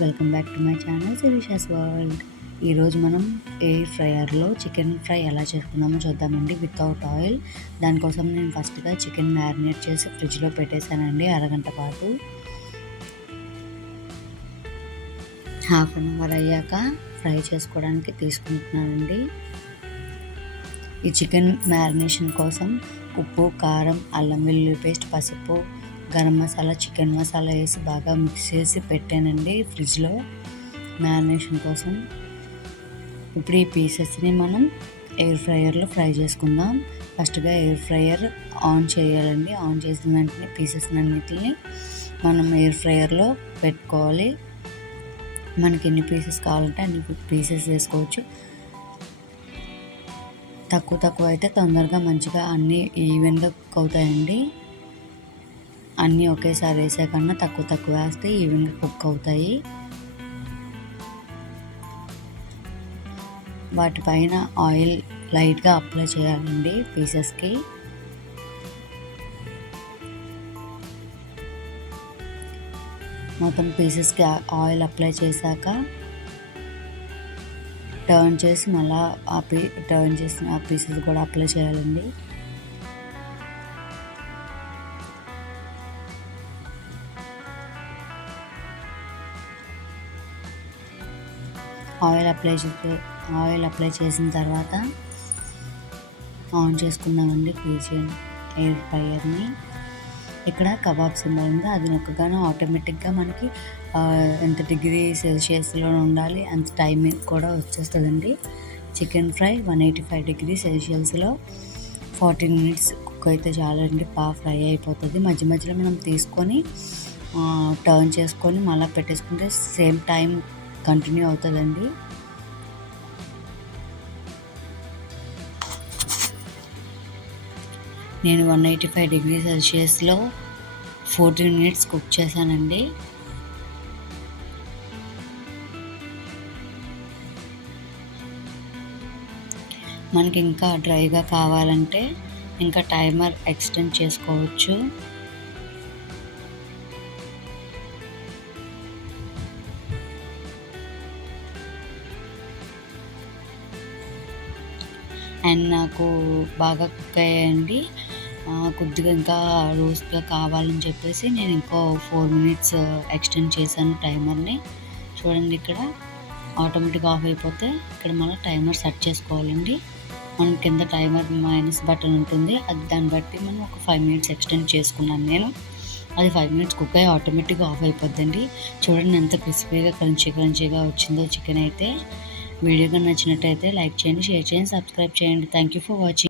Welcome back to my channel Sirisha's world. ఈరోజు మనం air ఫ్రైయర్లో chicken fry ఎలా చేసుకుందామో చూద్దామండి, వితౌట్ ఆయిల్. దానికోసం నేను ఫస్ట్గా చికెన్ మ్యారినేట్ చేసి ఫ్రిడ్జ్లో పెట్టేశానండి అరగంట పాటు. హాఫ్ అన్ అవర్ అయ్యాక ఫ్రై చేసుకోవడానికి తీసుకుంటున్నానండి. ఈ చికెన్ మ్యారినేషన్ కోసం ఉప్పు, కారం, అల్లం వెల్లుల్లి పేస్ట్, పసుపు, గరం మసాలా, చికెన్ మసాలా వేసి బాగా మిక్స్ చేసి పెట్టానండి ఫ్రిడ్జ్లో మ్యారినేషన్ కోసం. ఇప్పుడు ఈ పీసెస్ని మనం ఎయిర్ ఫ్రైయర్లో ఫ్రై చేసుకుందాం. ఫస్ట్గా ఎయిర్ ఫ్రైయర్ ఆన్ చేయాలండి. ఆన్ చేసిన వెంటనే పీసెస్ అన్నిటిని మనం ఎయిర్ ఫ్రైయర్లో పెట్టుకోవాలి. మనకి ఎన్ని పీసెస్ కావాలంటే అన్ని పీసెస్ వేసుకోవచ్చు. తక్కువ అయితే తొందరగా మంచిగా అన్నీ ఈవెన్గా కుక్ అవుతాయండి. అన్నీ ఒకేసారి వేసే కన్నా తక్కువ వేస్తే ఈవెన్గా కుక్ అవుతాయి. వాటిపైన ఆయిల్ లైట్గా అప్లై చేయాలండి పీసెస్కి. మొత్తం పీసెస్కి ఆయిల్ అప్లై చేశాక టర్న్ చేసి మళ్ళీ టర్న్ చేసిన ఆ పీసెస్ కూడా అప్లై చేయాలండి. ఆయిల్ అప్లై చేసిన తర్వాత ఆన్ చేసుకుందామండి ఎయిర్ ఫ్రైయర్ని. ఇక్కడ కబాబ్ సింబల్ ఉంది, అది నొక్కగానే ఆటోమేటిక్గా మనకి ఎంత డిగ్రీ సెల్సియస్లో ఉండాలి అంత టైమింగ్ కూడా వచ్చేస్తుందండి. చికెన్ ఫ్రై 185 డిగ్రీ సెల్సియస్లో 14 మినిట్స్ కుక్ అయితే చాలండి, బాగా ఫ్రై అయిపోతుంది. మధ్యలో మనం తీసుకొని టర్న్ చేసుకొని మళ్ళీ పెట్టేసుకుంటే సేమ్ టైం కంటిన్యూ అవుతుందండి. నేను 185 డిగ్రీ సెల్సియస్లో 14 మినిట్స్ కుక్ చేశానండి. మనకి ఇంకా డ్రైగా కావాలంటే ఇంకా టైమర్ ఎక్స్టెండ్ చేసుకోవచ్చు. అండ్ నాకు బాగా కుక్ అయ్యాయండి. కొద్దిగా ఇంకా రోస్ట్గా కావాలని చెప్పేసి నేను ఇంకో 4 మినిట్స్ ఎక్స్టెండ్ చేశాను టైమర్ని. చూడండి, ఇక్కడ ఆటోమేటిక్గా ఆఫ్ అయిపోతే ఇక్కడ మనం టైమర్ సెట్ చేసుకోవాలండి. మనం కింద టైమర్ మైనస్ బటన్ ఉంటుంది, అది దాన్ని బట్టి మనం ఒక 5 మినిట్స్ ఎక్స్టెండ్ చేసుకున్నాను నేను. అది 5 మినిట్స్ కుక్ అయ్యి ఆటోమేటిక్గా ఆఫ్ అయిపోద్దండి. చూడండి ఎంత క్రిస్పీగా క్రంచీగా వచ్చిందో చికెన్ అయితే. వీడియో కానీ నచ్చినట్టయితే లైక్ చేయండి, షేర్ చేయండి, సబ్స్క్రైబ్ చేయండి. Thank you for watching.